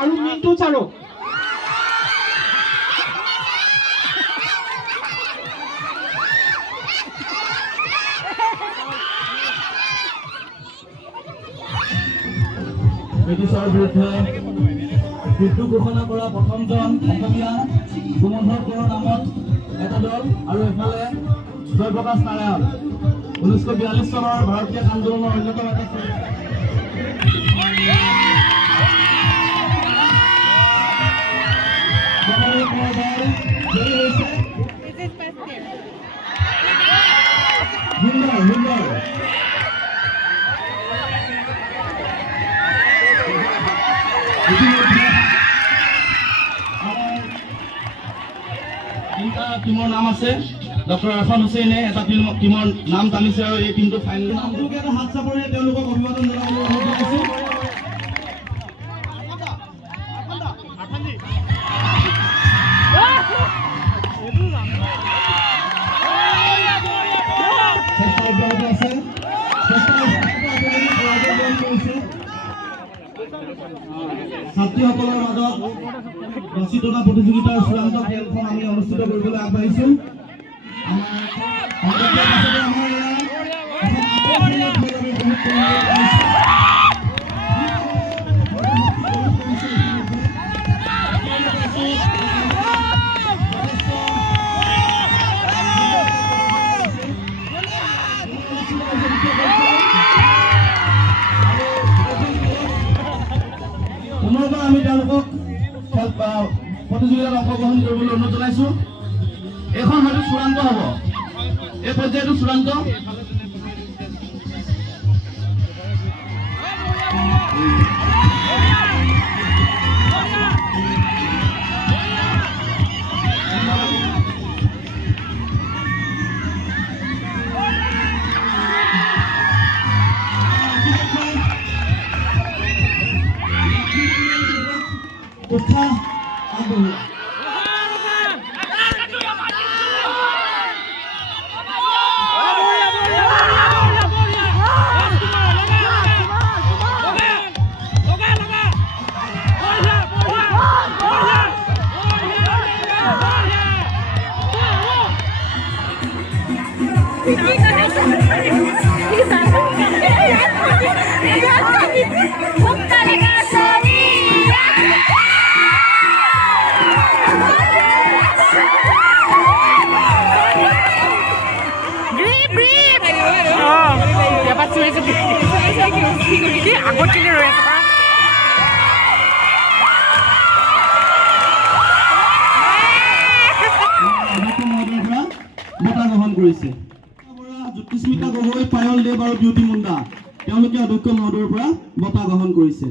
আৰু মিণ্টু চাৰো ব্ৰিটিছৰ বিৰুদ্ধে বিদ্ৰোহ ঘোষণা কৰা প্ৰথমজন অসমীয়া সুমন্ধৰ কোঁৱৰৰ নামত এটা দল আৰু এফালে জয়প্ৰকাশ নাৰায়ণ 1942 চনৰ ভাৰতীয় আন্দোলনৰ অন্যতম এটা টিমৰ নাম আছে ডক্টৰ আৰফান হুছেইনে এটা টিমৰ নাম টানিছে আৰু এই টিমটো ফাইনেল নামটোকে এটা হাত চাপৰি তেওঁলোকক অভিবাদন জনাবলৈ অনুৰোধ জনাইছো ছাত্ৰীসকলৰ মাজত ৰচিতনা প্ৰতিযোগিতাৰ চূড়ান্ত খেলখন আমি অনুষ্ঠিত কৰিবলৈ আগবাঢ়িছো পুনৰবাৰ আমি তেওঁলোকক প্ৰতিযোগিতাত অংশগ্ৰহণ কৰিবলৈ অনুৰোধ জনাইছো এইখন হয়তো চূড়ান্ত হ'ব এই পৰ্যায়টো চূড়ান্ত উৎসাহ আগবঢ়োৱা বঁটা গ্ৰহণ কৰিছে জ্যোতিস্মিতা গগৈ পায়ল দেৱ আৰু বিউটি মুণ্ডা তেওঁলোকে অধ্যক্ষ মহোদয়ৰ পৰা বঁটা গ্ৰহণ কৰিছে।